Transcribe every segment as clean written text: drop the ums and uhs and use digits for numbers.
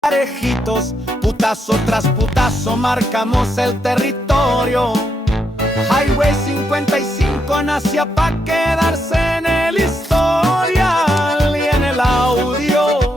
Parejitos, putazo tras putazo, marcamos el territorio. Highway 55 nació pa' quedarse en el historial y en el audio.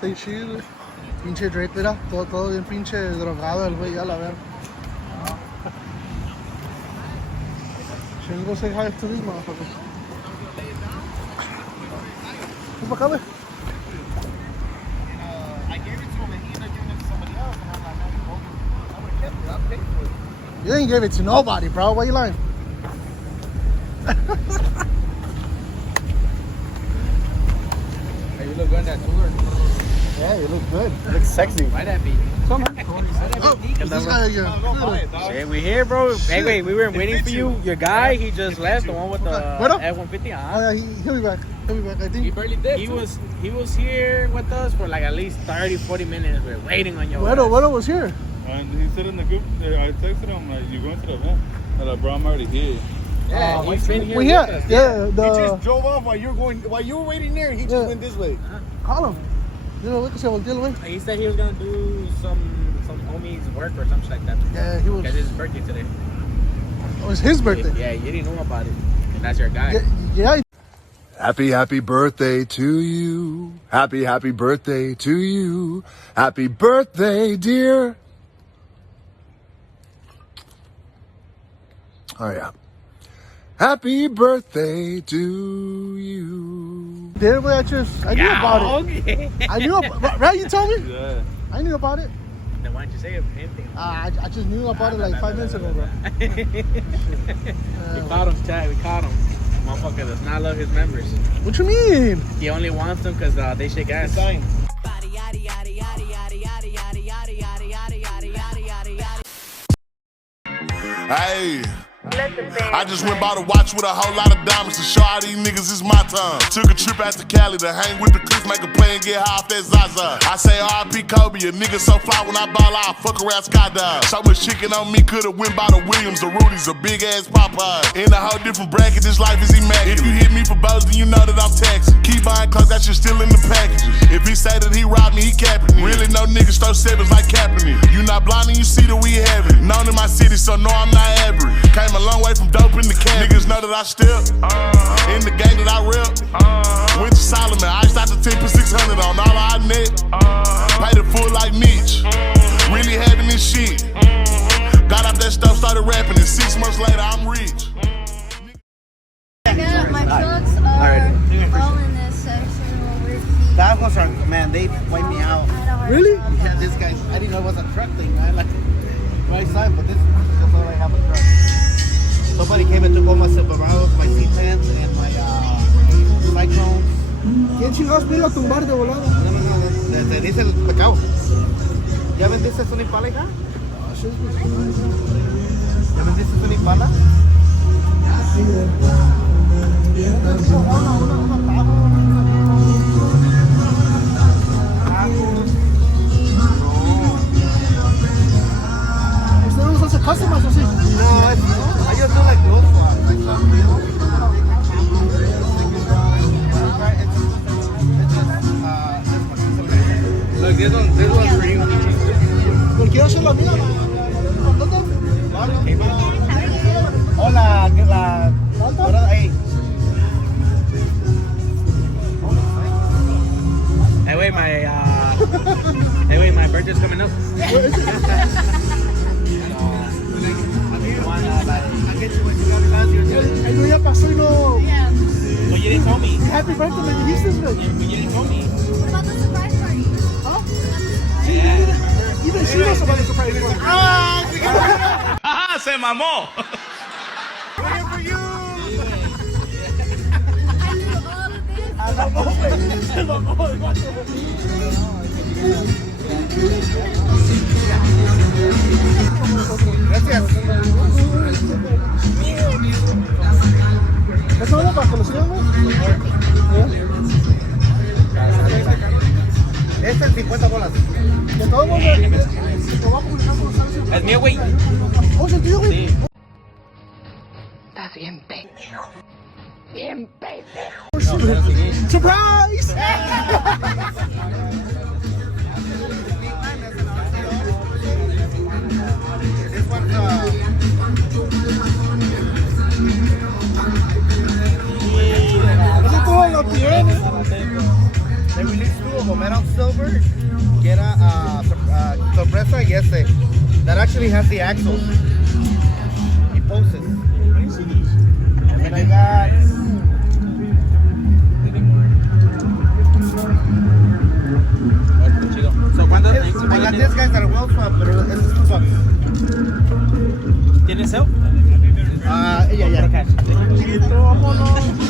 Say cheese. Pinche Drake, mira, todo bien pinche drogado el güey, ya la ver. Should we go say hi to these motherfuckers? Ven pa' acá, güey. I gave it to him and he ended up giving it to somebody else, and I'm like, man, you both. I would have kept it. I paid for it. You didn't give it to nobody, bro. Why you lying? Hey, you look good in that tour. Yeah, you look good. Looks sexy. Why that be? Oh, is this guy again? Shit, we here, bro. Hey, wait, we weren't waiting for you. Your guy, he just left, the one with the F-150. Oh yeah, he'll be back. He'll be back. I think. He barely did. He was here with us for like at least 30, 40 minutes. We're waiting on you. Bueno was here. And he said in the group, I texted him, like, you're going to the event. And like, bro, I'm already here. Yeah, he's been here. Well, with yeah, us. the. He just drove off while you were waiting there. He just went this way. Call him. You know, look at him. Deal with. He said he was gonna do some homie's work or something like that. Yeah, he was. Because it's his birthday today. It was his birthday. Yeah, you didn't know about it. And that's your guy. Yeah. Happy birthday to you. Happy birthday to you. Happy birthday, dear. Oh, yeah. Happy birthday to you. Did we? I knew about it. Okay. I knew about right? You told me? Yeah. I knew about it. Then why don't you say anything? I just knew about it like 5 minutes ago, bro. We caught him, Chad. We caught him. Motherfucker does not love his members. What you mean? He only wants them because they shake ass. Hey. I just went by the watch with a whole lot of diamonds to show all these niggas it's my time. Took a trip out to Cali to hang with the clips, make a play and get high off that Zaza. I say R.I.P. Kobe, a nigga so fly when I ball out, fuck around skydive. So much chicken on me, coulda went by the Williams, the Rudies, a big ass Popeye. In a whole different bracket, this life is immaculate. If you hit me for bows, then you know that I'm taxing. Keep buying clothes, that shit still in the packages. If he say that he robbed me, he capping me. Really no niggas throw sevens like Kaepernick. You not blind and you see that we have it. Known in my city, so no I'm not average. Came a long way from dope in the can. Niggas know that I step in the game that I rep. Went to Solomon, iced out the 10 for 600 on all our net. Paid it full like Mitch. Really having this shit. Got out that stuff, started rapping, and 6 months later I'm rich. Yeah, my trucks are all in this section over here. That was our man. They wiped me out. Really? Yeah, this guy. I didn't know it was a truck thing, man. Like right side, but this is just all I have a truck. Somebody came and took all my Silverados, my C10s, and my Cyclones. ¿Quién chingados vino a tumbar de volada? No, te dice el pecado. ¿Ya vendiste una Impala, hija? ¿Ya vendiste una Impala? ¿Usted no hace customers o sí? No, I just do like clothes swap. Look, this one's for you. ¿Por qué hacer la mía? Hola, la dorada ahí. Hey, wait, my birthday's coming up. El mío ya pasó y no... But you didn't tell me. Happy birthday, me dijiste, güey. But you didn't tell me. What about the surprise party? You didn't see us about the surprise party. ¡Ah, se mamó! I knew all of this. ¿Eso es para que lo sigan, güey? Este es 50 bolas. De todos modos, lo va a publicar con los salsos. Es mío, güey. ¿Oh, es el tuyo, güey? Sí. Estás bien pendejo. Bien pendejo. ¡Surprise! This one's Eso todo lo tiene. they released two of them, Metal Silver, que era sorpresa y este, that actually has the axles. He poses. And then I got So, ¿cuánto? I got this guys that are well swap, pero this is $2. ¿Tienes cel? Yeah.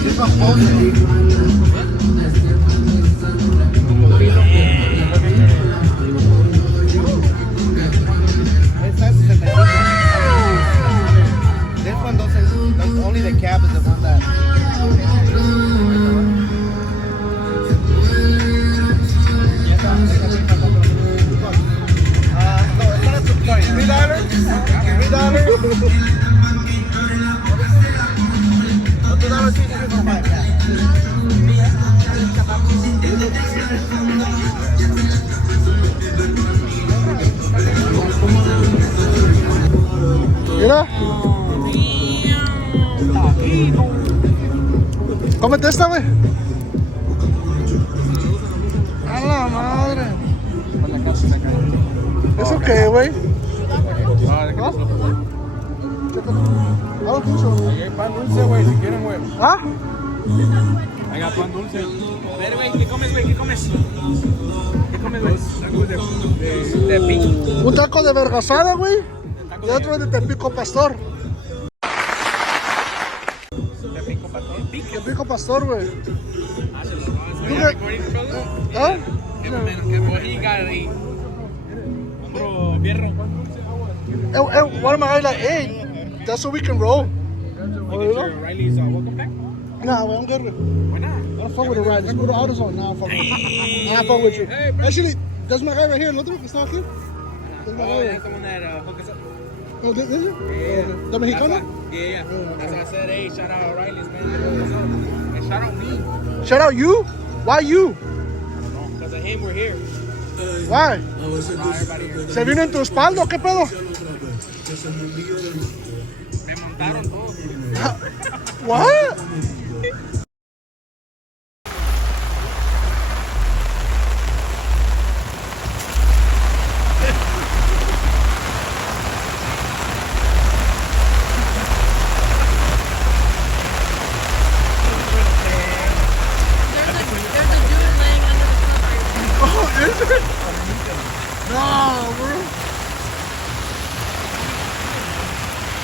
This one poses. This one doesn't, only the cab is the one that. No, it's not a sorry, $3. Mira. Cómete esta, güey. A la madre. ¿Eso qué, güey? Ah, Hay pan dulce, güey, si quieren, güey. ¿Ah? Hay pan dulce. A ver, güey, ¿qué comes, güey? ¿Qué comes? ¿Qué comes, güey? Tacos de pico. Un taco de vergasada, güey. Y otro de Tepico Pastor. Tepico Pastor, güey. Are you recording, brother? ¿Ah? What he got to eat? Bro, fierro. One of my guys like, hey, that's so we can roll. You get your Riley's welcome pack? Nah, güey, I'm good with it. Why not? I don't fuck with the ride. Let's go to AutoZone. Nah, I fuck with you. Nah, I fuck with you. Actually, there's my guy right here. Look at it's not here. There's my Oh, guy that's right the one that hooked us up. Oh, this is it? Yeah. The Mexicano? Yeah. That's why I said, hey, shout out Riley's, man. They hooked us up. And shout out me. Shout out you? Why you? Because of him, we're here. Why? Everybody here. ¿Se vino en tu espalda o qué pedo? Me montaron todos. What?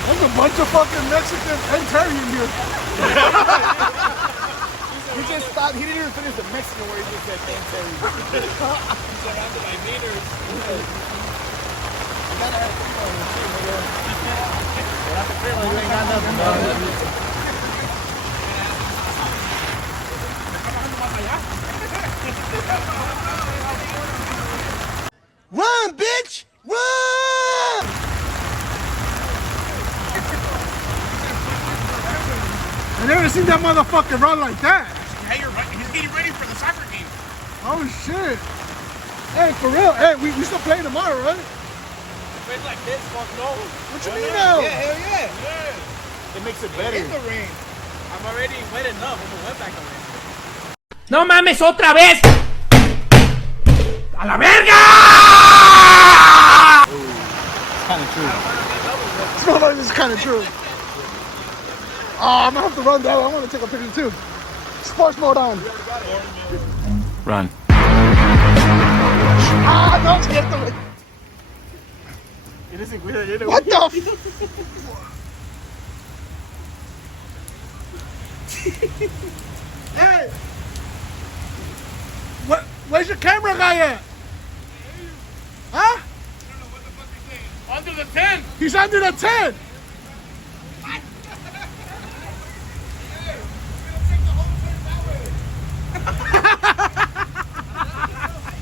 There's a bunch of fucking Mexicans and Terry in here. He just stopped. He didn't even finish the Mexican word. He just said thanks, Terry. Surrounded by meters. You ain't got nothing, dog. Run, bitch! Run! I never seen that motherfucker run like that. Hey, he's getting ready for the soccer game. Oh shit. Hey, for real. Hey, we still playing tomorrow, right? It's like this, fuck no. What you mean now? Yeah, hell yeah. It makes it better. In the rain. I'm already wet enough. I'm wet back already. ¡No mames otra vez! ¡A la verga! Kind of true. This is kind of true. Oh, I'm gonna have to run though. I want to take a picture too. Sports mode on. Run. Ah, no, get the. What the? Hey! Where's your camera guy at? Huh? Under the tent. He's under the tent.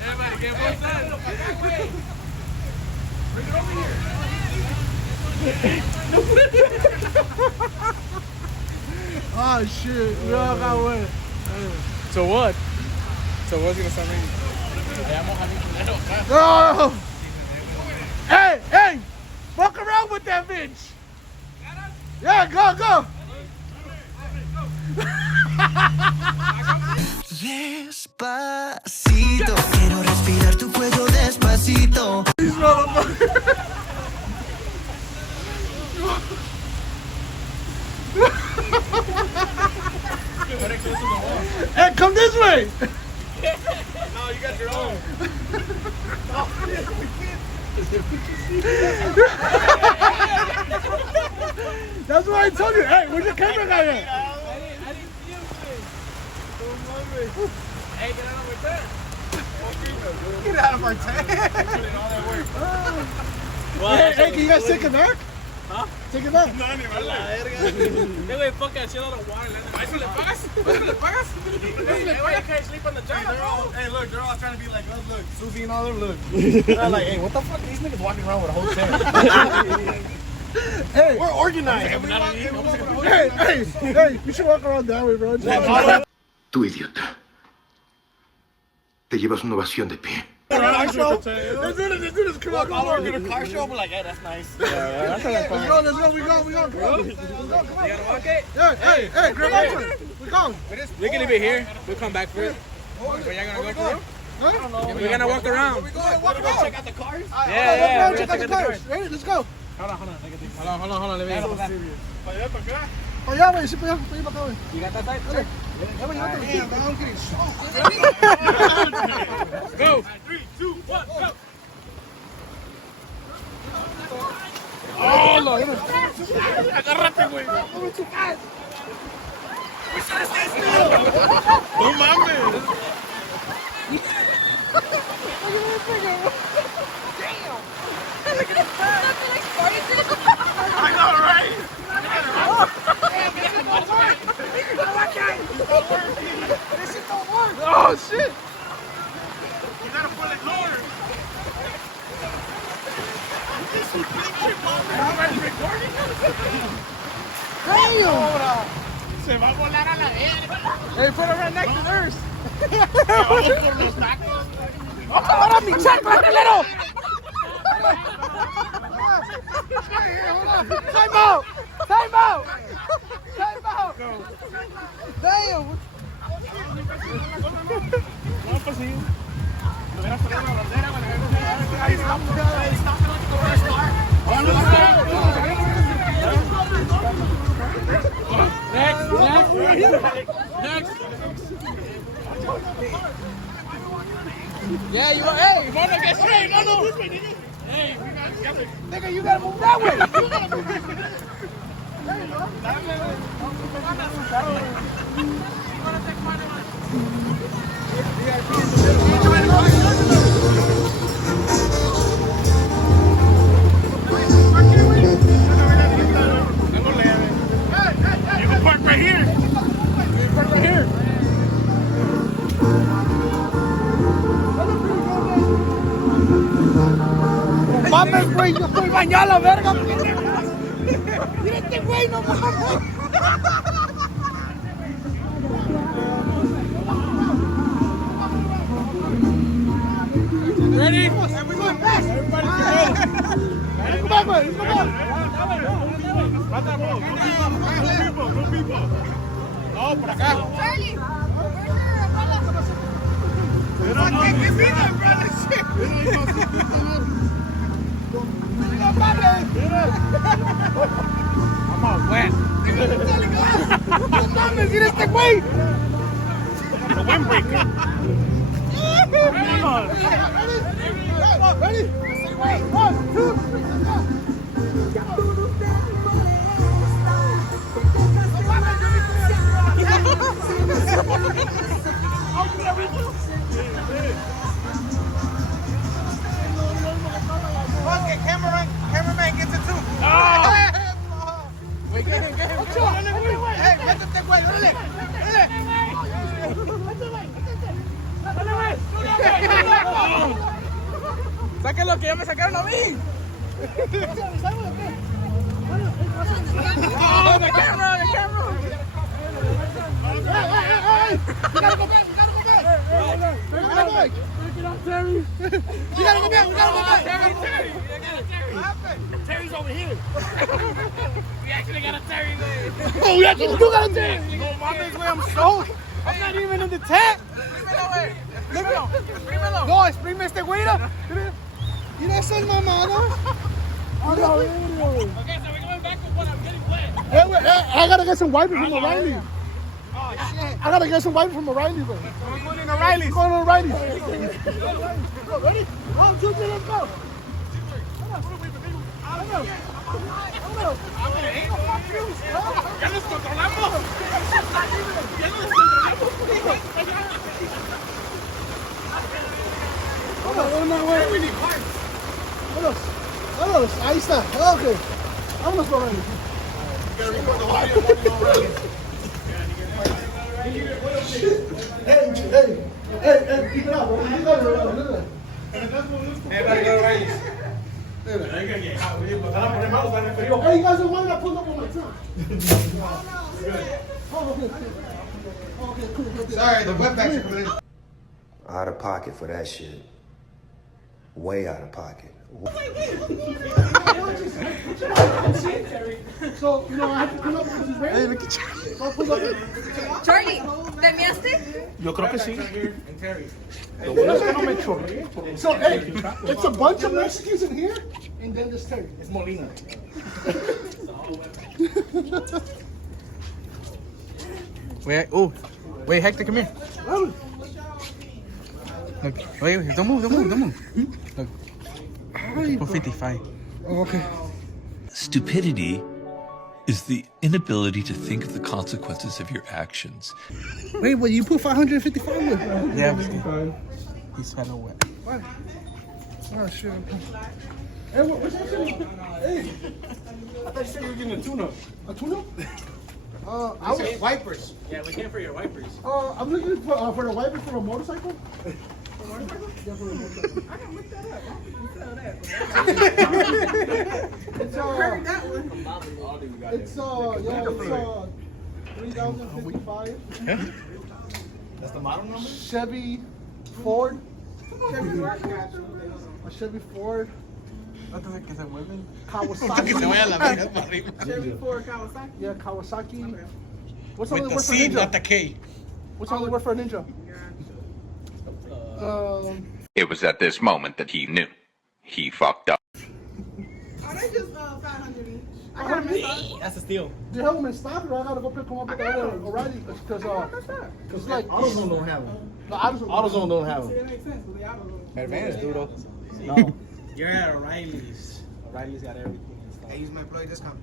Everybody get one side. Bring it over here. Oh shit, we all got wet. So what? So what's gonna start raining? No! Hey, hey! Walk around with that bitch! Yeah, go, go! Despacito, quiero respirar tu cuello despacito. These motherfuckers. Hey, come this way! No, you got your own. That's why I told you. Hey, where's your camera guy at? I didn't see him. Hey, get out of my tent. Get out of our tent. Hey, can you guys take it back? Huh? Take it back. Hey, fuck that shit out of water. ¿Eso le pagas? ¿Eso le pagas? Hey, can't sleep on the job. Hey, look, they're all trying to be like us. Look, Susie and all them. Look. They're like, hey, what the fuck? These niggas walking around with a whole tent. Hey, We're organized. hey, you should walk around that way, bro. Tú idiota. Te llevas una ovación de pie. Let's do this, come on, I'll work in a car show. I'm like, hey, that's nice. Let's go, we go, come on. You gotta walk it? Hey, grab onto it. We go. We can leave it here. We'll come back for it. We're gonna go for it? Huh? We're gonna walk around. Walk around. Check out the cars. Yeah, Check out the cars. Ready? Let's go. Hold on. Let me Oh, yeah, güey, sí, para allá para acá, güey. You got that side? Dale. Yeah, güey, I'm getting so. Go. 3, 2, 1, go. Oh, no, Agárrate, güey. No mames. I know, right? Oh, shit. You gotta pull it lower. Se va a volar a la verga. Hey, put it right next to theirs. Vamos por los tacos. Ahora mi chancla, culero. Time out. Damn. No, pues sí. Lo hubieras puesto la bandera, Next. Yeah, you are. Hey, You wanna get straight? No. Hey, we got together. nigga, you gotta move that way. You can park right here. Mames, güey, yo estoy bañado a la verga. Mira este güey, no mames. Ready? Everyone back. Everybody Go back, man. Go back. No people. No, por acá. Charlie, where's your umbrella? Give me the umbrella, shit. I'm all wet. No mames, mira este güey. The windbreaker. Come on. Ready? Wait, 1, 2, 3, go. Fuck it, cameraman gets it too. Wait, get him. Hey, métete, güey, órale. Sáquenlo que ya me sacaron a mí. Oh, the camera. Hey! You gotta go back. Terry. You gotta go back. Terry's over here. We actually got a Terry there. Oh, we actually do got a Terry. No, my big way, I'm stoked. I'm not even in the tent. Exprímelo. No, exprime este güey. Mira esa mamada. Okay, so we're going back with what I'm getting wet. Hey, wait, I gotta get some wipers from O'Reilly. Oh, shit. I gotta get some wipers from O'Reilly, bro. We're going in O'Reilly's. Going on O'Reilly. Ready? 1, 2, 3, let's go. Ya nos controlamos. Vámonos, ahí está. Ok. Vámonos, O'Reilly. Hey, keep it up, bro. Keep it up, bro. Everybody go to O'Reilly's. Hey, you guys are one that pulled up on my truck. Okay, cool. Sorry, the wetbacks are coming in. Out of pocket for that shit. Way out of pocket. So, you know, I have to come up with this ready. Hey, look at Charlie, ¿te miaste? Yo creo que sí. Lo bueno es que no me choque. So, hey, it's a bunch of Mexicans in here, and then this Terry. It's Molina. Wait, Hector, come here. Look, wait, don't move. Look, 455. Oh, okay. Stupidity is the inability to think of the consequences of your actions. Wait, well, you put 555 with Yeah, he's hella wet. What? Oh, shit. Hey, what's that? Hey. I thought you said you were getting a tune-up. A tune-up? I was Wipers. Yeah, we came for your wipers. I'm looking for the wipers for a motorcycle. It's 3055. That's the model number? Chevy Ford. A Chevy Ford. Antes que se mueven. Kawasaki. Chevy Ford Kawasaki. Yeah, Kawasaki. What's the With other the word for C, ninja? not the K. What's the other word for a ninja? It was at this moment that he knew. He fucked up. Are they just 500 each? That's a steal. Do you have them in stock, or I gotta go pick them up at the other O'Reilly? Because like AutoZone don't have them. the AutoZone. AutoZone don't have them. It makes sense, but the AutoZone. Advantage, dude, though. No. You're at O'Reilly's. O'Reilly's got everything in stock. I use my employee discount.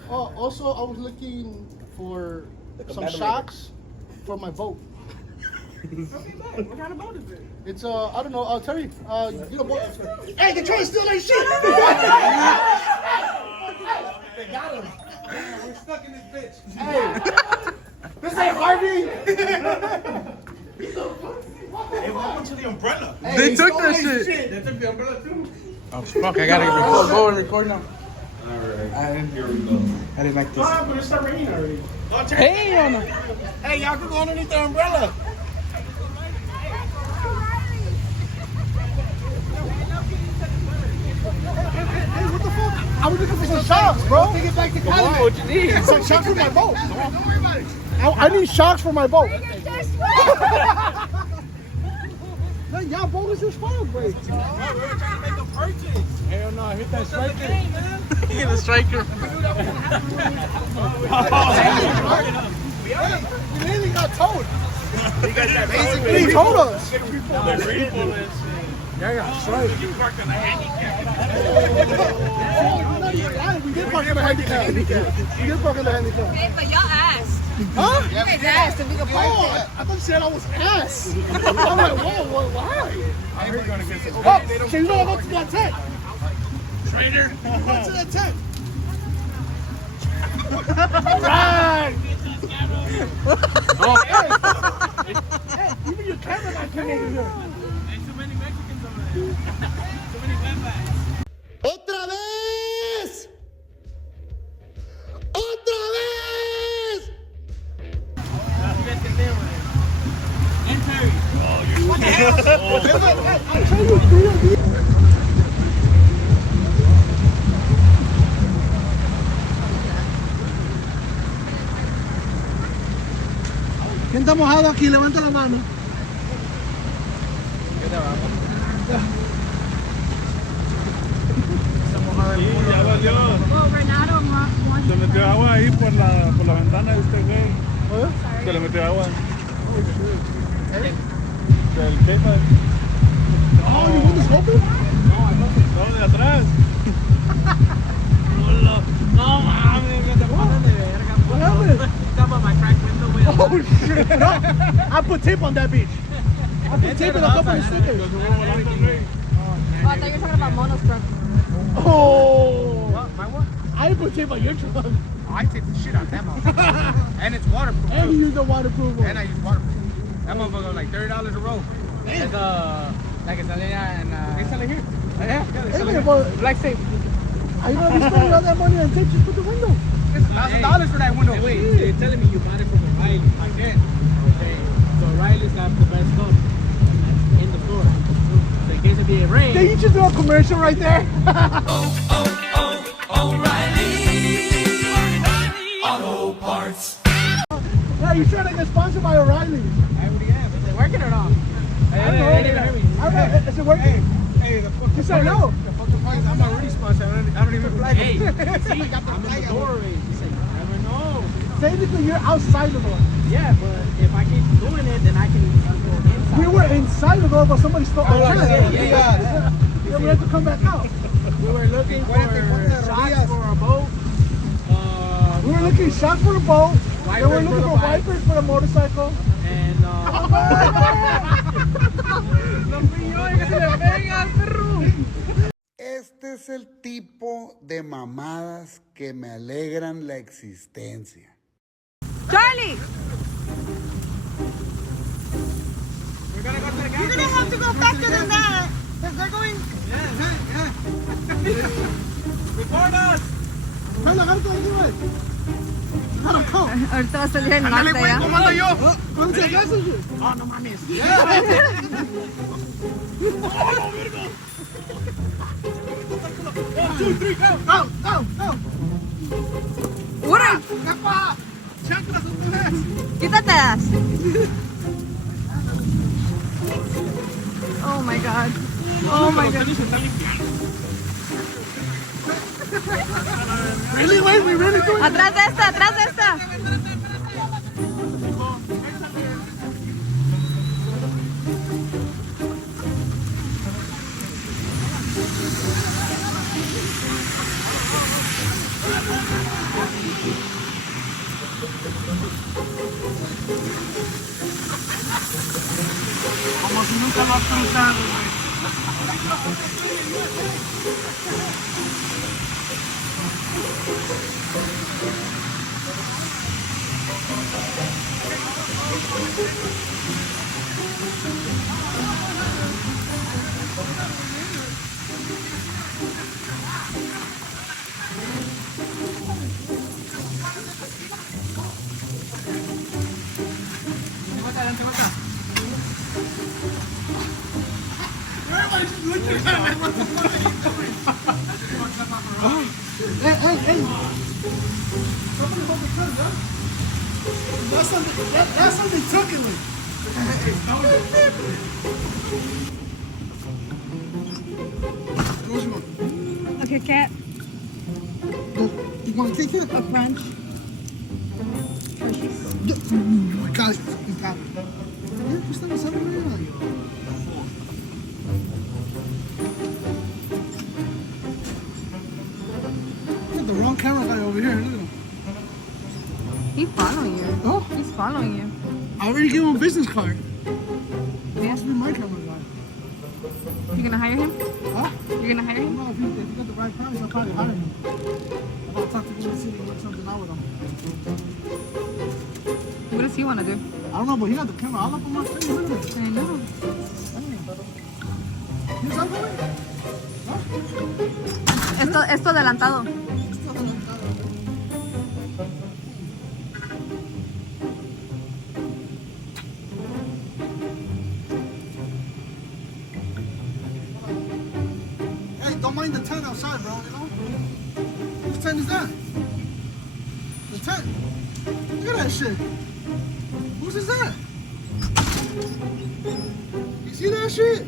Also, I was looking for some shocks for my boat. What kind of boat is it? It's I don't know. I'll tell you. You know, hey, they're trying to steal that shit. They got him. We're stuck in this bitch. Hey, this ain't Harvey. Hey, welcome to the umbrella. They took that shit. They took the umbrella too. Oh, fuck, I gotta record. Go and record now. Alright, here we go. I didn't like this. But it started raining already. Hey, on Hey, y'all can go underneath the umbrella. What you need? Some shocks for my boat. Don't worry about it. I need shocks for my boat. Y'all boat is your spoil break. We were trying to make a purchase. Hell no, hit that striker. Hit the striker. We literally got towed. He told us. Yeah, I got strike. You parked on the handicap. We did park in the handicap. We did park in the handicap. Hey, but y'all asked. Huh? You guys asked if we could park there. I thought you said I was ass. I'm like, whoa, why? Oh, so you know I go to that tent. Trainer. Go to that tent. Right. Hey, even your camera got come over here. There's too many Mexicans over there. Too many wetbacks. ¡Otra vez! ¡Otra vez! You guys can stay over there. And Terry. What the hell? I tell you, dude. ¿Quién está mojado aquí? Levanta la mano. Sí, ya valió. Well, Renato wants Se metió agua ahí por la ventana de este güey. Se le metió agua. Del paper. Oh, you want this open? No, de atrás. No mames, me te pasan de verga. What happened? Talking about my cracked window, güey. Oh shit! No, I put tape on that bitch. I put tape on a couple of stickers. Oh, I thought you were talking about Mono's truck. Oh! My what? I put tape on your truck. Oh, I take the shit out of that motherfucker. And it's waterproof. And you use the waterproof one. And I use waterproof. That motherfucker was like $30 a roll. It's like it's here. Yeah, Hey, man, but Black safe. are you gonna be spending all that money on tape just put the window? It's $1,000 for that window. Wait, they're telling me you bought it from O'Reilly. I did. Okay, so O'Reilly's got the best stuff in the store. So in case it be a rain. Did you just do a commercial right there? Auto Parts. Yeah, you trying to get sponsored by O'Reilly? I already have. Is it working or not? I don't know. They didn't hear me. I don't know. Is it working? Hey, the fucking You said no. The fucking price, I'm already sponsored. I don't even flag Hey, them. see, I'm in the door already. You say, you never know. Technically, you're outside the door. Yeah, but if I keep doing it, then I can go inside. We were inside the door, but somebody stole our like, chair. yeah. Yeah, we had to come back out. We were looking for shots for a boat. We were looking shot for a boat. They were Wipers for looking the for bike. wipers for the motorcycle. And Este es el tipo de mamadas que me alegran la existencia. Charlie! We're gonna go to the gas You're gonna have to go faster than that. Because they're going. Record us! Carla, agarra todo el güey. Carla, come. Ahorita va a salir el Ándale, norte güey, ya. ¿cómo ando yo? ¿Cuál es el gas, güey? Oh, no mames. One, two, three, go! Go, go, go. What are ¡Capa! ¡Chanclas otra vez! Quítatelas. Oh my god. Oh my god. Really, wait, we really doing it? Atrás de esta, atrás de esta. Como si nunca lo has cruzado, güey. Hey, hey, hey. Somebody hold the gun, huh? That's something took it. What you want? A Kit Kat, You want a Kit Kat? a Crunch. We got it. We got it. Yeah, just let me settle it. Look at the wrong camera guy over here. Look at him. He's following you. Oh, He's following you. I already gave him a business card. He Yeah. wants to be my camera guy. You gonna hire him? Huh? You're gonna hire him? No, if you got the right price, I'll probably hire him. I'll talk to him and see if we can work something out with him. What does he want to do? I don't know, but he got the camera all up on my face. Look at it. I know. He's ugly? Esto adelantado. Hey, don't mind the tent outside, bro, you know? Whose tent is that? The tent? Look at that shit. Whose is that? You see that shit?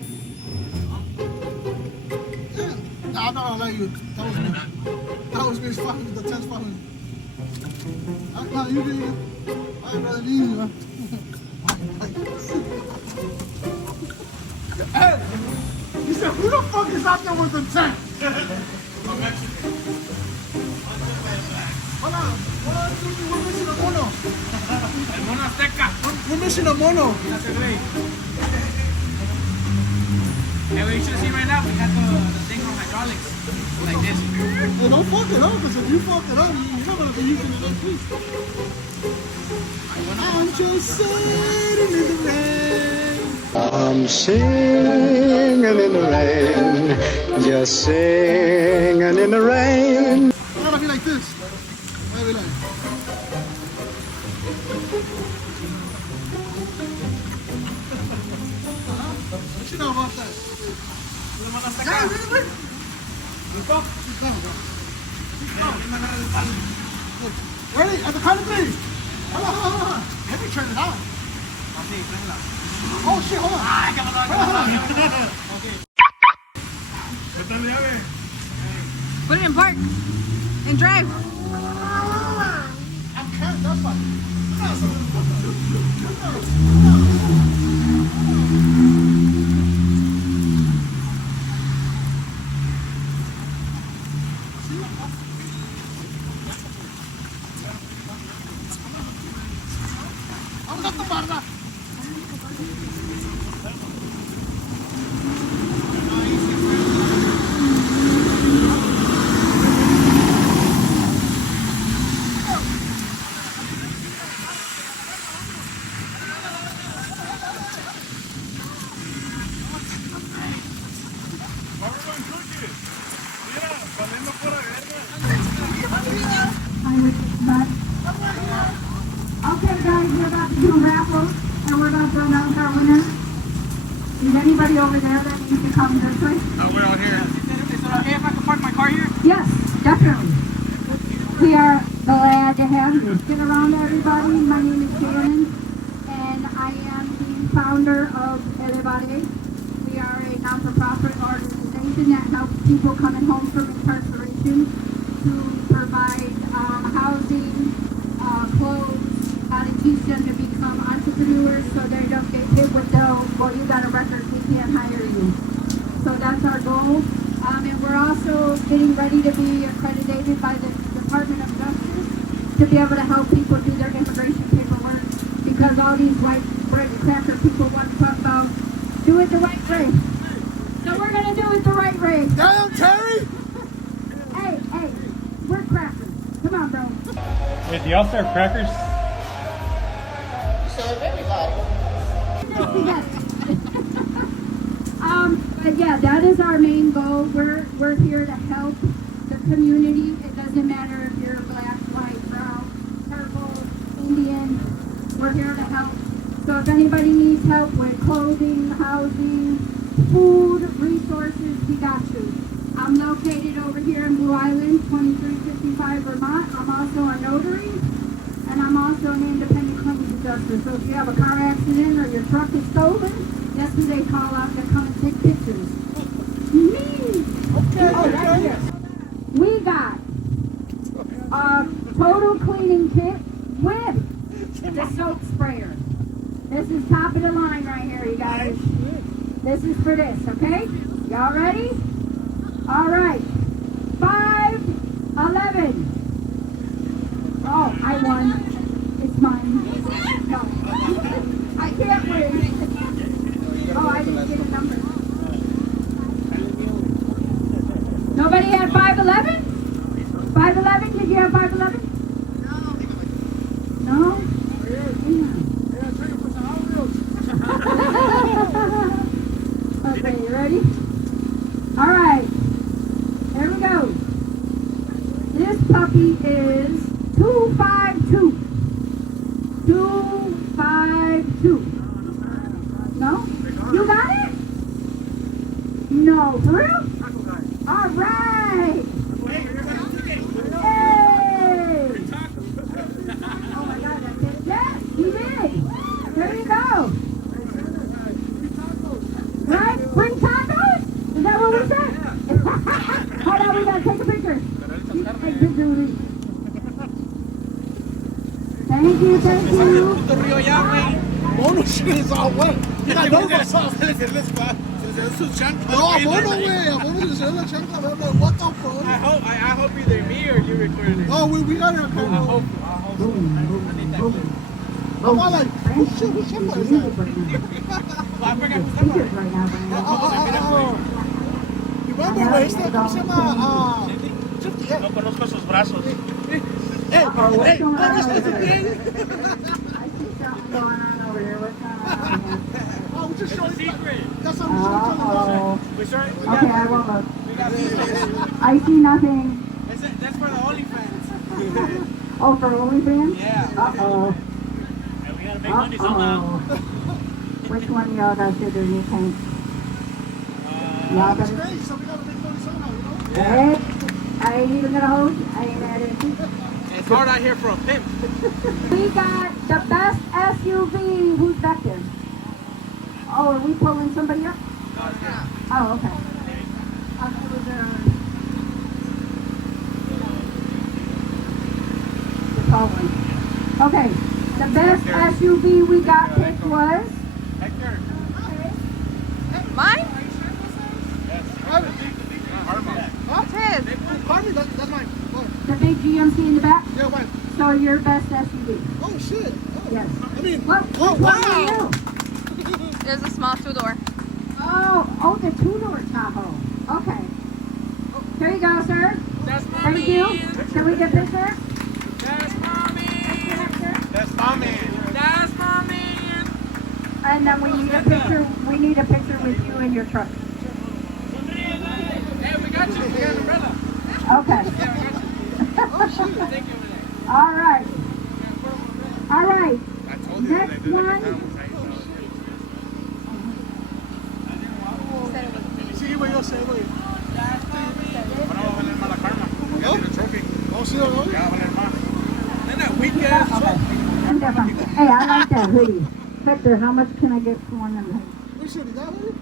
Yeah. Nah, I'm not gonna let you. That was me. That was me. It's fucking the tent's fucking. Nah, you can. I'd rather leave you, man. Hey! He said, who the fuck is out there with the tent? I'm Mexican. Hold on. 1, 2, 3, we're missing a mono. El mono azteca. We're missing a mono. That's a great. Hey, we should see right now. We got the thing on hydraulics. Like this. Hey, don't fuck it up, because if you fuck it up, you're not going to be using it next week. I'm just sitting in the rain. I'm singing in the rain, just singing in the rain. It's gotta be like this. Gotta be like. What you know about that? Yeah, really? Ready? At the count of 3. Hold on. Let me turn it on. Oh shit, hold on. Put it in park. And drive. I'm carrying that one. Vamos a tomarla. Okay guys, we're about to do a raffle and we're about to announce our winner. Is anybody over there that needs to come this way? We're out here. Is it okay if I can park my car here? Yes, definitely. We are glad to have you. Get around everybody. My name is Shannon and I am the founder of Elevare. We are a non-for-profit organization that helps people coming home from incarceration to provide housing, clothes, how to teach them to become entrepreneurs so they don't get hit with the, well, you got a record, we can't hire you. So that's our goal. And we're also getting ready to be accredited by the Department of Justice to be able to help people do their immigration paperwork because all these white bread cracker people want to talk about do it the right way. So we're going to do it the right way. Damn, Terry! Hey, we're crackers. Come on, bro. Wait, do y'all serve crackers? Yes. But yeah, that is our main goal. We're here to help the community. It doesn't matter if you're black, white, brown, purple, Indian. We're here to help. So if anybody needs help with clothing, housing, food, resources, we got you. I'm located over here in Blue Island, 2355 Vermont. I'm also a notary, and I'm also an independent claims adjuster. So if you have a car accident or your truck is stolen, that's who they call out to come and take pictures. Me! Okay, Oh, that's it. We got a total cleaning kit with the soap sprayer. This is top of the line right here, you guys. This is for this, okay? Y'all ready? All right. 5-11. Oh, I won. It's mine. No. I can't win. Oh, I didn't get a number. Nobody had 5-11? 5-11? Did you have 5-11? No. No? Okay, you ready? All right. Here we go. This puppy is 252. 252. No? You got it? No. For real? All right. Hey. Oh my God, that's it. Yes, he did. There you go. Right? Bring tacos? Is that what we said? Hold on, we gotta take a picture. Take picture with me. Thank you, thank you. Mono shit is all wet. You got no sauce. No, a mono, güey. A mono se le dio la chancla. I'm like, what the fuck? I hope either me or you recorded it. Oh, we got it. Okay. I hope. I'm all like, whose chancla is that? I forgot who's Y bueno, güey, ¿cómo se llama? No conozco sus brazos. Hey, What's going on ¿dónde está over ese there? pie? I see something going on over here. What's going on here? Oh, we just showing secret. That's what we're showing. Okay, I won't look. I see nothing. That's for the OnlyFans. Oh, for OnlyFans? Yeah. Uh-oh. Uh-oh. Which one of y'all got sugar in your tank? Y'all It's got it? crazy, so we gotta make money somehow, you know? Hey, I ain't even gonna hold you. I ain't mad at you. It's hard out here for a pimp. We got the best SUV. Who's back there? Oh, are we pulling somebody up? Oh, okay. Okay, the best SUV we got picked was? Mine? What's his? Harvey, that's mine. The big GMC in the back? Yeah, mine. So your best SUV? Oh, shit. Oh. Yes. I mean, What oh, one wow. are you? There's a small two-door. Oh, the two-door Tahoe. Okay. Here you go, sir. That's Thank you. Can we get pictures? That's mommy. That's my man. That's mommy. And then we need a picture. We need a picture with you in your truck. Hey, we got you. We got an umbrella. Okay. Thank you. All right. All right. Next one. Sí, güey, yo sé, güey. Ahora va a valer más la karma. Ya tiene el trophy. Oh, sí, ¿no? Ya va a valer más. Then that weekend. I'm different. Hey, I like that hoodie. Victor, how much can I get for one of them hoodies? Which hoodie, that hoodie?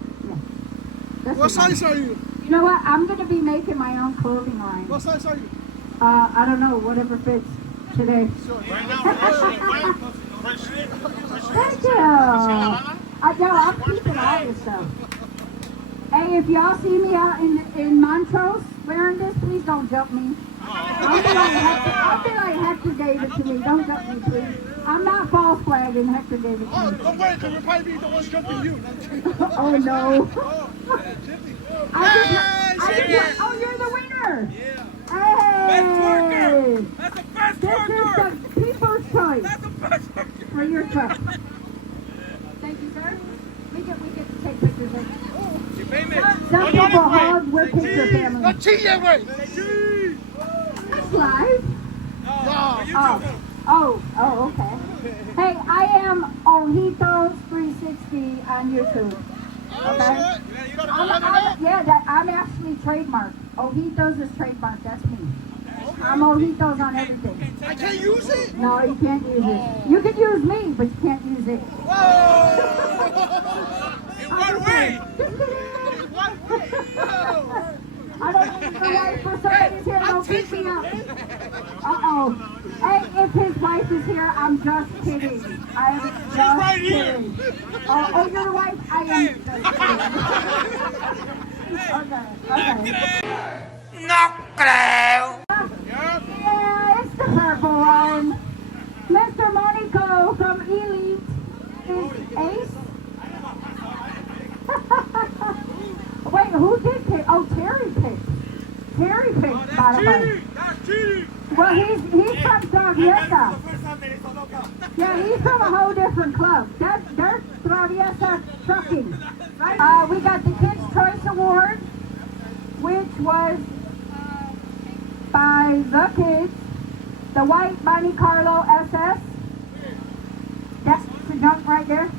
That's What the one. size are you? You know what? I'm going to be making my own clothing line. What size are you? I don't know, whatever fits today. Right now, fresh Thank you. I'm keeping all this stuff. Hey, if y'all see me out in Montrose wearing this, please don't jump me. I'll be like Hector gave it to me. Don't jump me, please. I'm not false flagging. Hector gave it to Oh, me. don't worry, because we'll probably be the ones jumping you. Oh, no. Hey, Oh, you're the winner. Yeah. Hey. Best twerker. That's the best This twerker. is the people's choice That's the best twerker. for your truck. Thank you, sir. We get to take pictures of you. You're famous. Some people hug, we're picture family. No chille, güey. That's live. Oh, okay. Hey, I am Ojitos360 on YouTube. Okay? You got to I'm actually trademarked. Ojitos is trademark, that's me. I'm Ojitos on everything. I can't use it? No, you can't use it. You can use me, but you can't use it. In what way? I don't need my wife for somebody's here. Don't pick me up. Uh-oh. Hey, if his wife is here, I'm just kidding. I am just right kidding. Oh, you're the wife? I am just kidding. Okay. No creo. Yeah, it's the purple one. Mr. Monico from Elite is Ace. Wait, who did pick? Oh, Terry picked. Terry picked, by the way. Well, he's from Traviesa. Yeah, he's from a whole different club. They're Traviesa Trucking. We got the Kids' Choice Award, which was by the kids. The white Monte Carlo SS. That's the junk right there.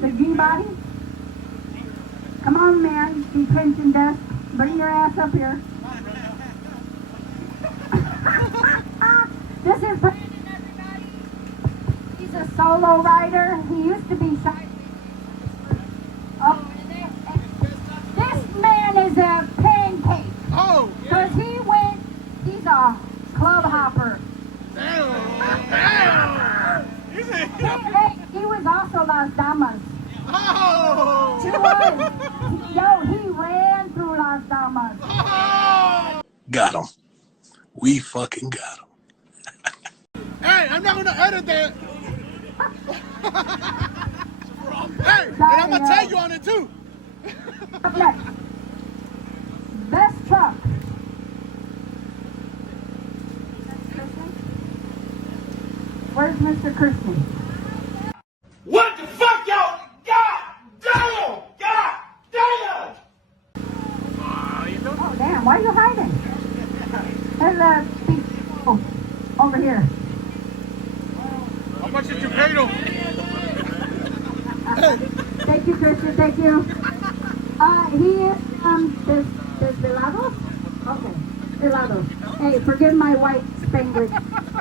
The G-body. Come on, man. Detention desk. Bring your ass up here. This is Brandon, everybody. He's a solo rider. He used to be shy. Oh, this man is a pancake. Oh. Because he's a club hopper. He was also Las Damas. Oh. He was. Yo, he ran through Las Damas. Oh. Got him. We fucking got him. Hey, I'm not gonna edit that. Hey, and I'm gonna tag you on it too. Up next. Best truck. Where's Mr. Christian? What the fuck, y'all? God damn! God damn! Oh, damn. Why are you hiding? There's over here. How much did you pay them? Thank you, Christian. Thank you. He is Delados? Okay, Delados. Hey, forgive my white Spanglish.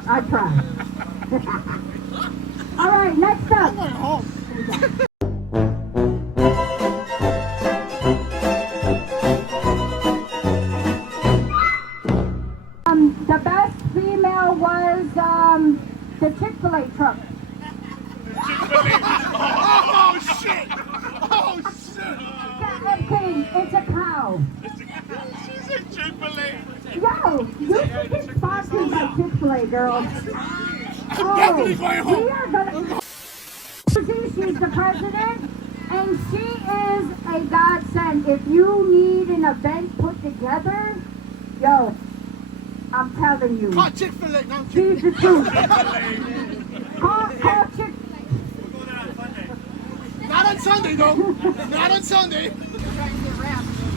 I try. All right, next up. The best female was the Chick-fil-A truck. Oh shit! Oh shit! I'm kidding. It's a cow. She said Chick-fil-A. Yo, you should get sponsored by Chick-fil-A, girls. definitely going home. We are gonna. She's the president, and she is a godsend. If you need an event put together, yo, I'm telling you. Call Chick-fil-A. No, She's the truth. Call Chick. Not on Sunday, though. Not on Sunday.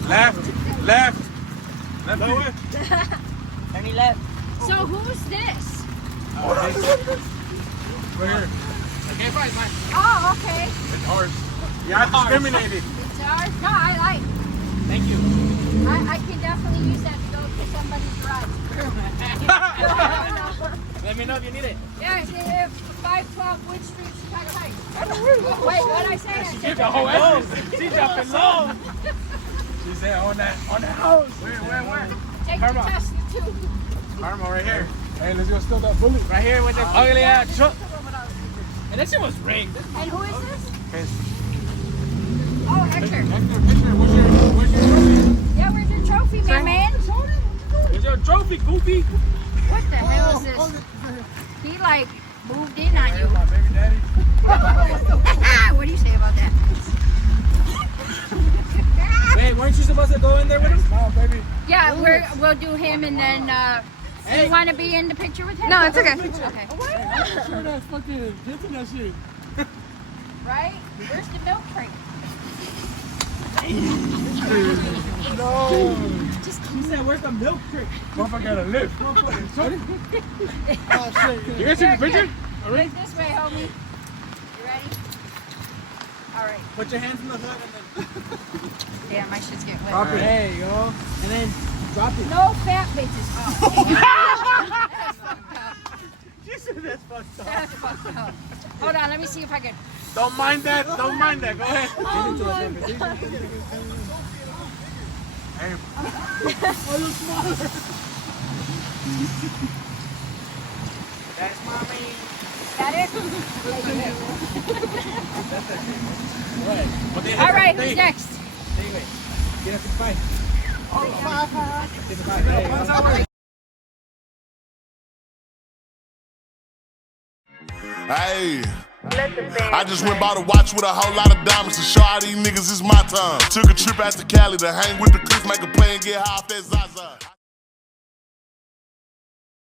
Left. Left away. Turn me left. So who's this? Right here. Okay, fine. Oh, okay. It's ours. Yeah, I discriminated. It's ours. No, I like. Thank you. I can definitely use that to go to somebody's garage. Let me know if you need it. Yeah, it's 512 Wood Street, Chicago Heights. Wait, what'd I say? She gave the whole address. She jumping low. She said on that house. Where? Take Karma. the test, too. Karma right here. Hey, let's go steal that bullet. Right here with the ugly ass truck. And that shit was rigged. And who is this? Chris. Oh, Hector. Hector, where's your trophy? Yeah, where's your trophy, man? Where's your trophy, Goofy? What the hell is this? He like moved in on you. My baby daddy. What do you say about that? Wait, weren't you supposed to go in there with him? No, baby. Yeah, we'll do him and then you want to be in the picture with him? No, it's okay. Okay. Sure, that's fucking hitting that shit. Right? Where's the milk crate? No. He said, where's the milk crate? Motherfucker got a lift. Oh shit. You guys see the picture? Look this way, homie. You ready? All right. Put your hands in the hood and then... Damn, my shit's getting wet. There you go. And then Drop it. No fat bitches. She said that's fucked up. That's fucked up. Hold on, let me see if I can. Don't mind that. Don't mind that. Go ahead. Oh my God. That's mommy. That it? What? All right, who's next? Get up and fight. Hey, I just went by the watch with a whole lot of diamonds to show how these niggas is my time. Took a trip out to Cali to hang with the Clips, make a play and get high off that Zaza.